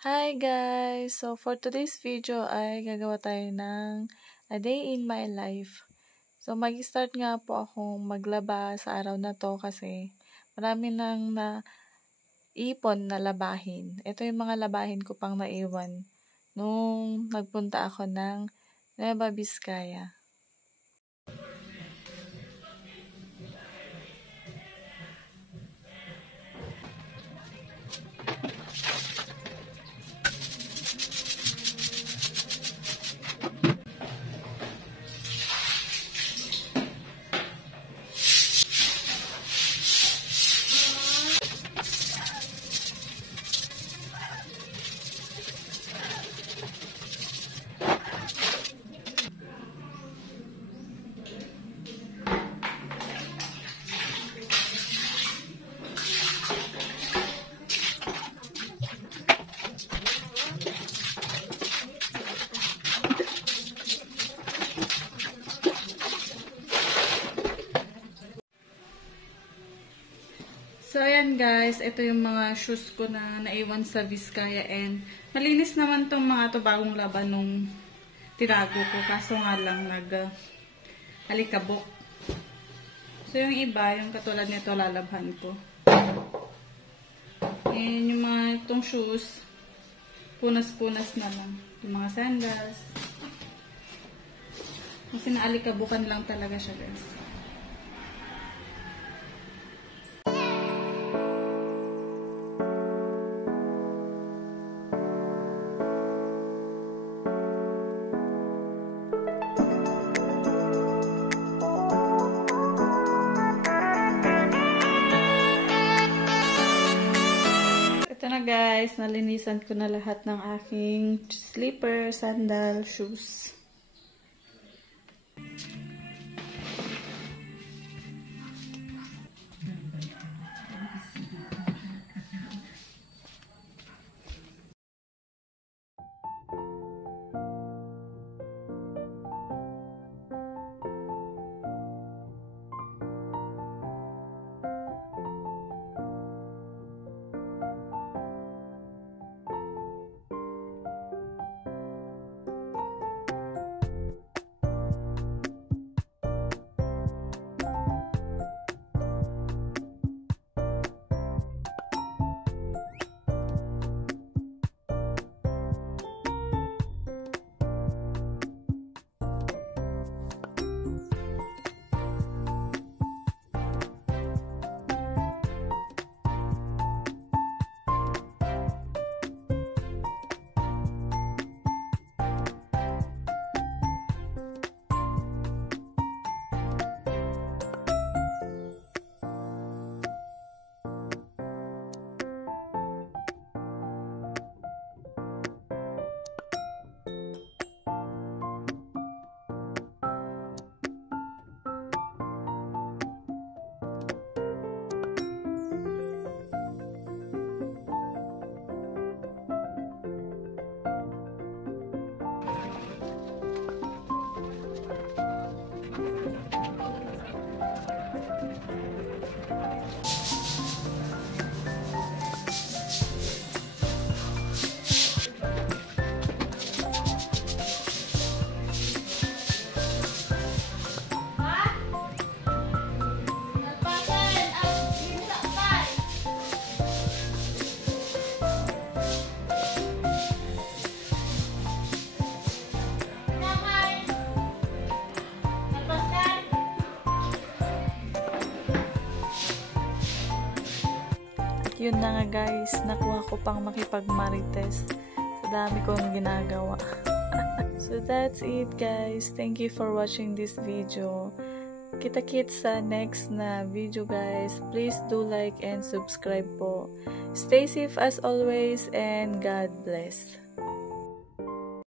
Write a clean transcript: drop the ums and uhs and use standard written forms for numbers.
Hi guys! So for today's video ay gagawa tayo ng a day in my life. So mag-start nga po akong maglaba sa araw na to kasi marami nang ipon na labahin. Ito yung mga labahin ko pang naiwan nung nagpunta ako ng Nueva Vizcaya. So, ayan guys, ito yung mga shoes ko na naiwan sa Vizcaya and malinis naman tong mga to bagong laban nung tirago ko. Kaso nga lang alikabok. So, yung iba, yung katulad nito, lalabhan ko. And yung mga itong shoes, punas-punas na lang. Yung mga sandals. Kasi naalikabukan lang talaga siya guys. Ito na guys, nalinisan ko na lahat ng aking slipper, sandal, shoes. Yun na nga guys, nakuha ko pang makipag-marites sa dami kong ginagawa. So that's it guys. Thank you for watching this video. Kita-kits sa next na video guys. Please do like and subscribe po. Stay safe as always and God bless.